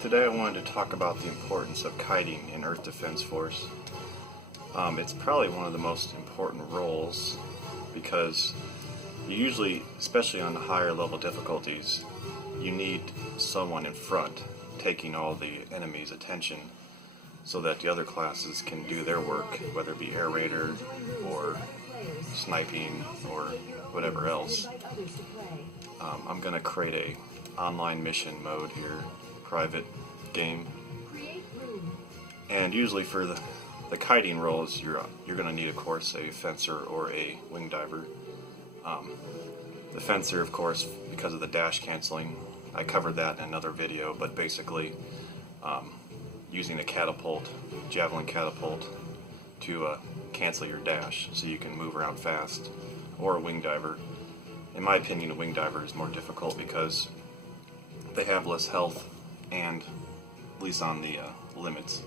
Today I wanted to talk about the importance of kiting in Earth Defense Force. It's probably one of the most important roles because you usually, especially on the higher level difficulties, you need someone in front taking all the enemy's attention so that the other classes can do their work, whether it be air raider or sniping or whatever else. I'm going to create a online mission mode here, private game, and usually for the kiting roles you're going to need, of course, a fencer or a wing diver. The fencer, of course, because of the dash canceling. I covered that in another video, but basically using a catapult, javelin catapult, to cancel your dash so you can move around fast, or a wing diver. In my opinion, a wing diver is more difficult because they have less health, and at least on the limits,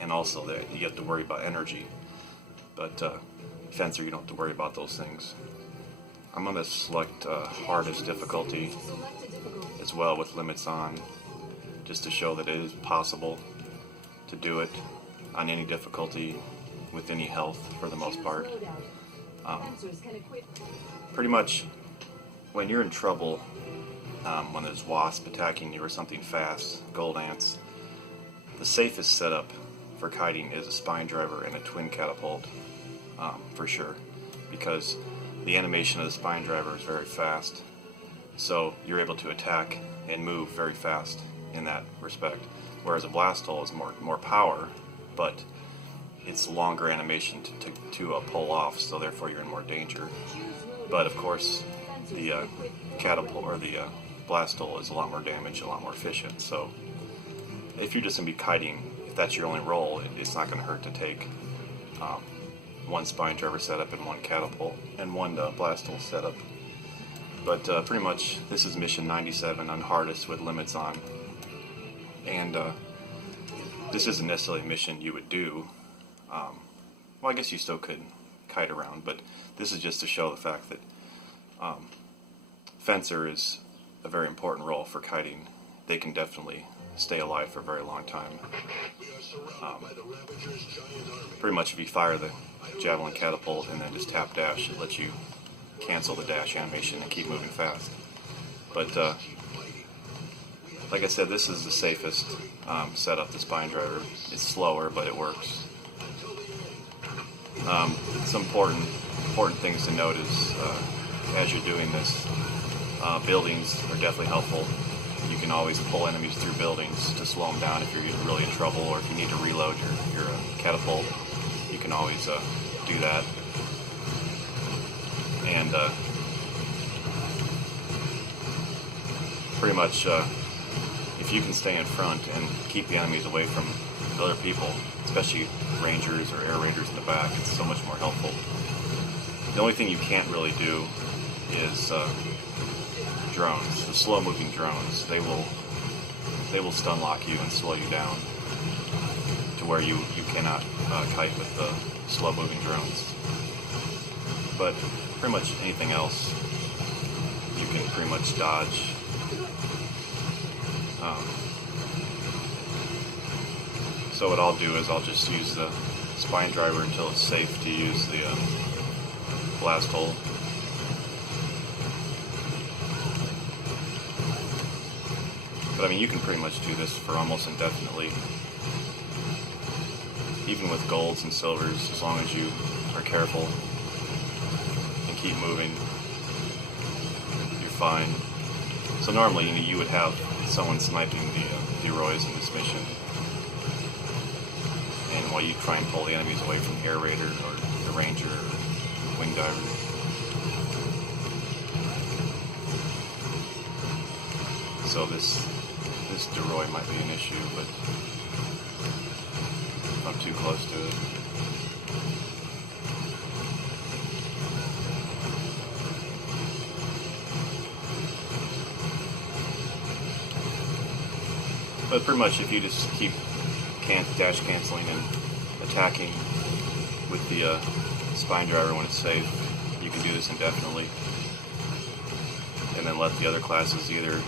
and also that you have to worry about energy. But fencer, you don't have to worry about those things. I'm going to select hardest difficulty as well with limits on, just to show that it is possible to do it on any difficulty with any health for the most part. Pretty much when you're in trouble, when there's wasps attacking you or something fast, gold ants, the safest setup for kiting is a spine driver and a twin catapult, for sure, because the animation of the spine driver is very fast, so you're able to attack and move very fast in that respect, whereas a blast hole is more power, but it's longer animation to pull off, so therefore you're in more danger. But of course the catapult or the blast hole is a lot more damage, a lot more efficient. So if you're just going to be kiting, if that's your only role, it's not going to hurt to take one spine driver setup and one catapult and one blast hole setup. But pretty much this is mission 97 on hardest with limits on, and this isn't necessarily a mission you would do. Well, I guess you still could kite around, but this is just to show the fact that fencer is a very important role for kiting. They can definitely stay alive for a very long time. Pretty much if you fire the javelin catapult and then just tap dash, it lets you cancel the dash animation and keep moving fast. But like I said, this is the safest setup, the spine driver. It's slower, but it works. Some important things to note is as you're doing this, buildings are definitely helpful. You can always pull enemies through buildings to slow them down if you're really in trouble, or if you need to reload your catapult, you can always do that. And pretty much if you can stay in front and keep the enemies away from the other people, especially rangers or air raiders in the back, it's so much more helpful. The only thing you can't really do is drones, the slow-moving drones. They will stun lock you and slow you down to where you cannot kite with the slow-moving drones. But pretty much anything else you can pretty much dodge. So what I'll do is I'll just use the spine driver until it's safe to use the blast hole. But I mean, you can pretty much do this for almost indefinitely, even with golds and silvers, as long as you are careful and keep moving, you're fine. So normally, you would have someone sniping the Roys in this mission, and while you try and pull the enemies away from the air raider or the ranger or wing diver. So this DeRoy might be an issue, but I'm too close to it. But pretty much if you just keep dash canceling and attacking with the spine driver when it's safe, you can do this indefinitely. And then let the other classes either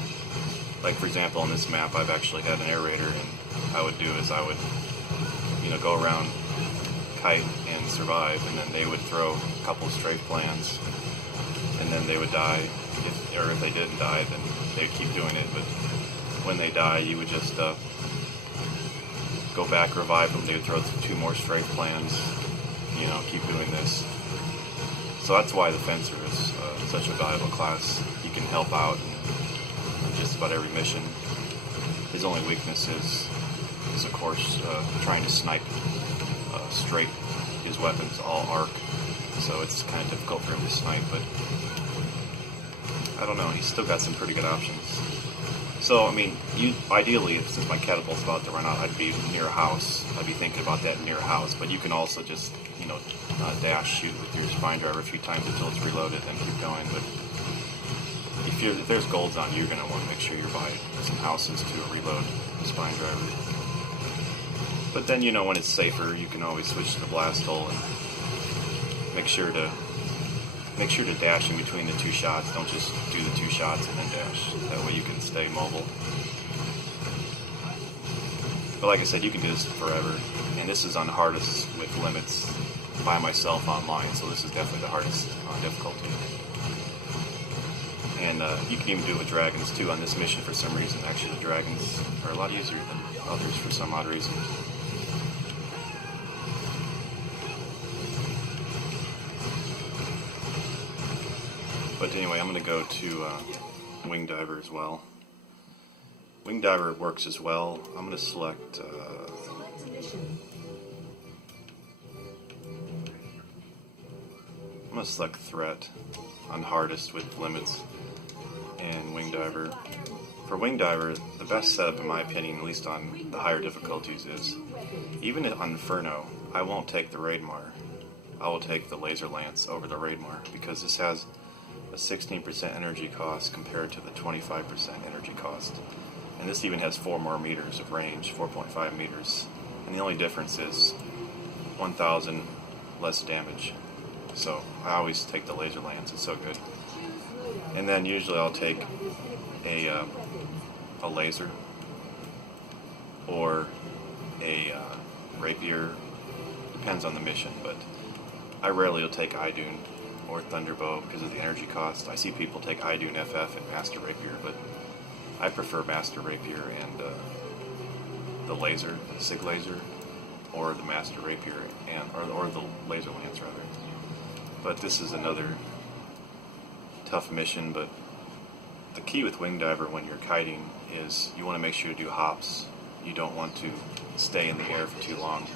Like for example, on this map, I've actually had an aerator, and I would do is I would, go around, kite, and survive, and then they would throw a couple of strafe plans, and then they would die. If they didn't die, then they'd keep doing it. But when they die, you would just go back, revive them. They would throw 2 more strafe plans. Keep doing this. So that's why the Fencer is such a valuable class. He can help out in just about every mission. His only weakness is of course, trying to snipe straight. His weapon's all arc, so it's kind of difficult for him to snipe, but I don't know, he's still got some pretty good options. So, ideally, since my catapult's about to run out, I'd be near a house. I'd be thinking about that near a house, but you can also just, dash shoot with your spine driver a few times until it's reloaded and keep going. But if there's golds on you, you're going to want to make sure you're by some houses to reload the spine driver. But then, when it's safer, you can always switch to the blast hole and make sure to dash in between the 2 shots. Don't just do the 2 shots and then dash. That way you can stay mobile. But like I said, you can do this forever. And this is on hardest with limits by myself online, so this is definitely the hardest difficulty. And you can even do it with dragons too on this mission for some reason. Actually, the dragons are a lot easier than others for some odd reason. But anyway, I'm going to go to Wing Diver as well. Wing Diver works as well. I'm going to select Threat on hardest with limits and Wing Diver. For Wing Diver, the best setup in my opinion, at least on the higher difficulties, is even on Inferno, I won't take the Raidmar. I will take the Laser Lance over the Raidmar because this has a 16% energy cost compared to the 25% energy cost. And this even has 4 more meters of range, 4.5 meters. And the only difference is 1,000 less damage. So I always take the Laser Lance, it's so good. And then usually I'll take a laser or a rapier, depends on the mission, but I rarely will take Idun or Thunderbow because of the energy cost. I see people take Idun FF and Master Rapier, but I prefer Master Rapier and the laser, Sig Laser, or the Master Rapier, or the Laser Lance rather. But this is another tough mission. But the key with Wing Diver when you're kiting is you want to make sure you do hops. You don't want to stay in the air for too long.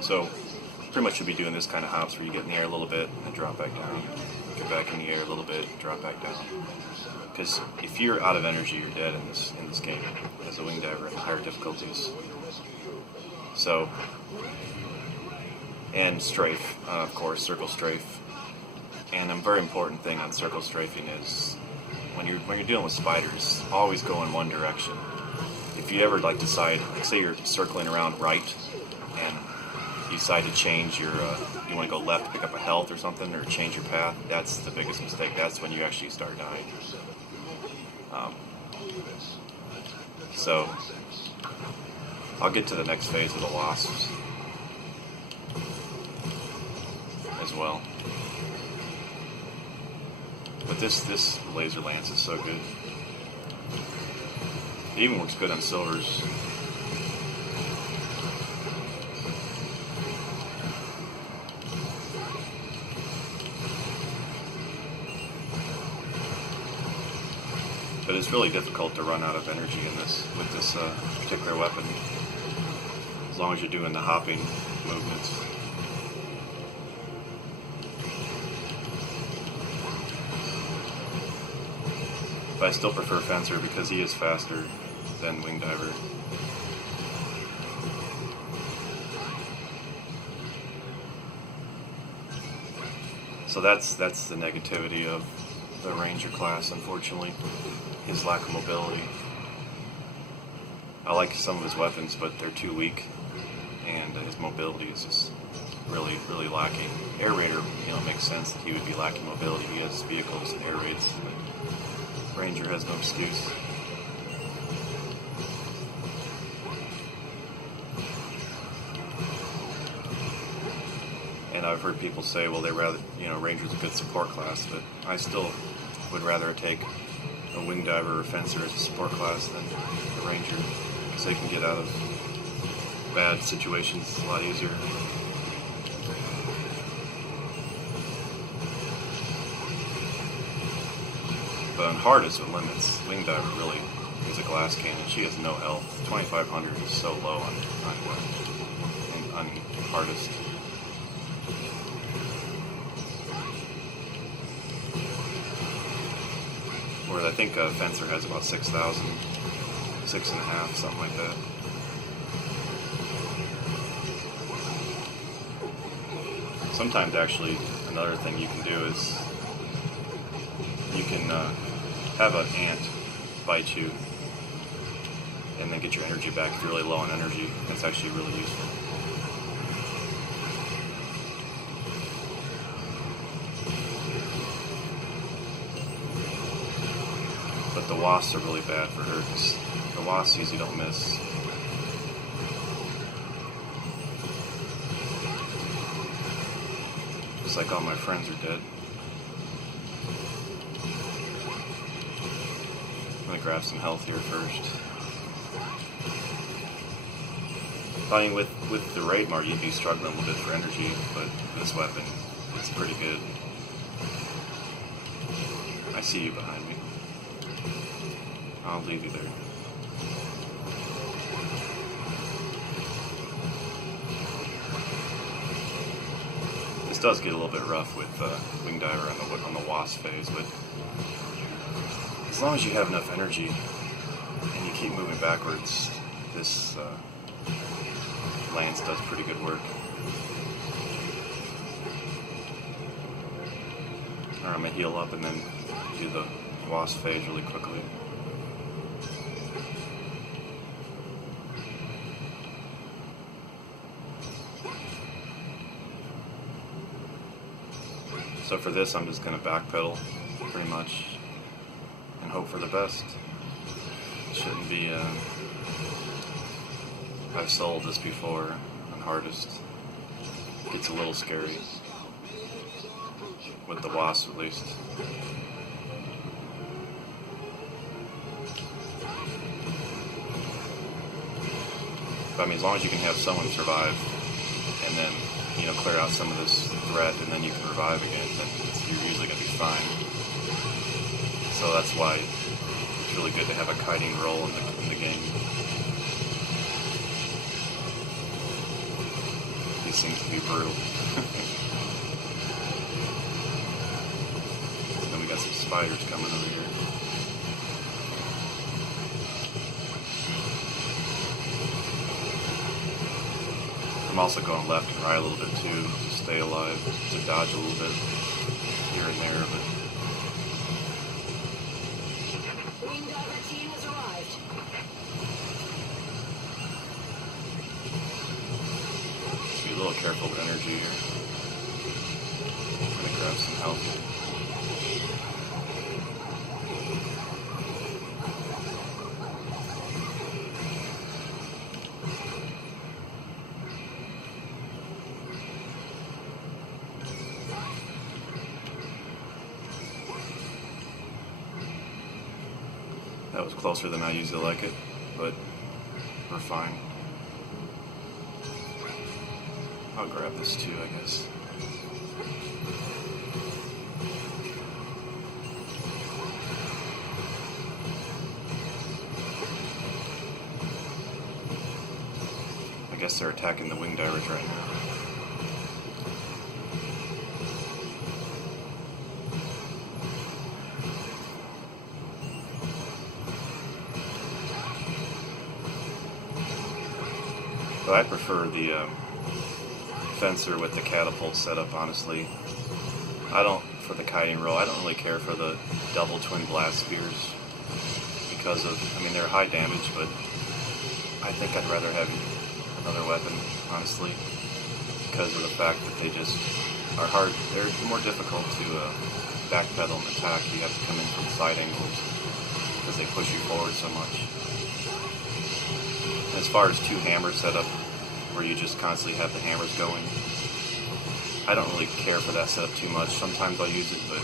So pretty much you'll be doing this kind of hops where you get in the air a little bit and drop back down, get back in the air a little bit, drop back down. Because if you're out of energy, you're dead in this game as a Wing Diver in higher difficulties. So, and strafe, of course, circle strafe. And a very important thing on circle strafing is when you're dealing with spiders, always go in one direction. If you ever decide, say you're circling around right, and you decide to change your, you want to go left to pick up a health or something, or change your path, that's the biggest mistake. That's when you actually start dying. So, I'll get to the next phase of the Wasps as well. But this Laser Lance is so good. It even works good on silvers. But it's really difficult to run out of energy with this particular weapon, as long as you're doing the hopping movements. But I still prefer Fencer because he is faster than Wing Diver. So that's the negativity of the Ranger class, unfortunately, his lack of mobility. I like some of his weapons, but they're too weak, and his mobility is just really, really lacking. Air Raider, makes sense that he would be lacking mobility. He has vehicles and air raids, but Ranger has no excuse. know I've heard people say, well, they rather, Ranger's a good support class, but I still would rather take a wing diver or fencer as a support class than a Ranger, because they can get out of bad situations a lot easier. But on hardest with limits, wing diver really is a glass cannon. She has no health. 2500 is so low on hardest. Whereas I think fencer has about 6,000, 6.5, something like that. Sometimes actually another thing you can do is you can have an ant bite you and then get your energy back if you're really low on energy. That's actually really useful. But the wasps are really bad for her because the wasps usually don't miss. Just like all my friends are dead. I'm gonna grab some health here first. I mean, with the raid mark, you'd be struggling a little bit for energy, but this weapon, it's pretty good. I see you behind me. I'll leave you there. This does get a little bit rough with wing diver on the wasp phase, but as long as you have enough energy and you keep moving backwards, this lance does pretty good work. Alright, I'm going to heal up and then do the wasp phase really quickly. So for this, I'm just going to backpedal pretty much and hope for the best. It shouldn't be, I've sold this before on hardest. It gets a little scary, with the wasp at least. But I mean, as long as you can have someone survive and then, clear out some of this threat and then you can revive again, then you're usually going to be fine. So that's why it's really good to have a kiting role in the game. These things can be brutal. Then we got some spiders coming over here. I'm also going left and right a little bit too, to stay alive, to dodge a little bit here and there, but just be a little careful with energy here. I'm gonna grab some health. That was closer than I usually like it, but we're fine. I'll grab this too, I guess. I guess they're attacking the wing divers right now. But I prefer the fencer with the catapult setup, honestly. For the kiting roll, I don't really care for the double twin blast spears because of, they're high damage, but I think I'd rather have another weapon, honestly, because of the fact that they just are hard. They're more difficult to backpedal and attack. You have to come in from side angles because they push you forward so much. As far as two hammers set up, where you just constantly have the hammers going, I don't really care for that setup too much. Sometimes I'll use it, but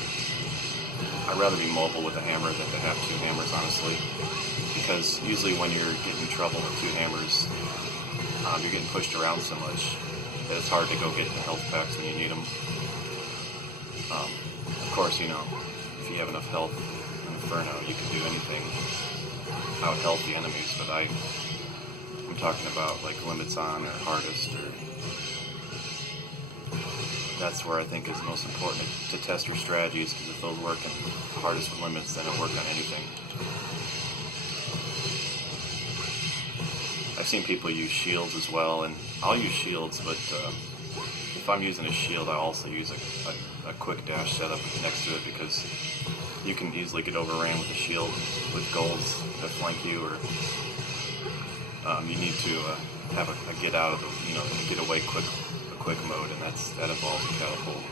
I'd rather be mobile with a hammer than to have two hammers, honestly. Because usually when you're getting in trouble with two hammers, you're getting pushed around so much that it's hard to go get the health packs when you need them. Of course, you know, if you have enough health in Inferno, you can do anything, out health the enemies, but I'm talking about like limits on or hardest, or that's where I think is most important to test your strategies, because if those work in hardest with limits, then it'll work on anything. I've seen people use shields as well, and I'll use shields, but if I'm using a shield, I also use a quick dash setup next to it, because you can easily get overran with a shield with golds that flank you, or you need to have a get out of the, you know, get away quick mode, and that involves a catapult.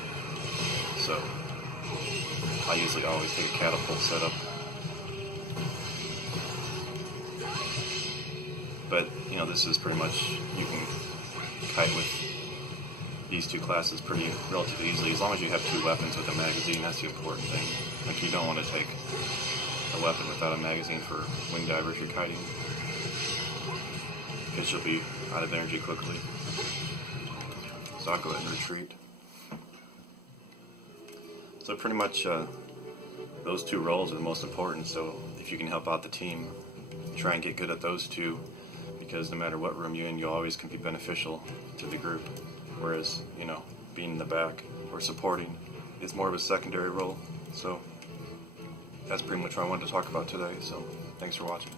So I usually always take a catapult setup. But you know, this is pretty much, you can kite with these two classes pretty relatively easily, as long as you have two weapons with a magazine. That's the important thing. Like, you don't want to take a weapon without a magazine for wing diver if you're kiting, because you'll be out of energy quickly. So I'll go ahead and retreat. So pretty much those two roles are the most important, so if you can help out the team, try and get good at those two, because no matter what room you're in, you always can be beneficial to the group. Whereas, you know, being in the back or supporting is more of a secondary role. So that's pretty much what I wanted to talk about today, so thanks for watching.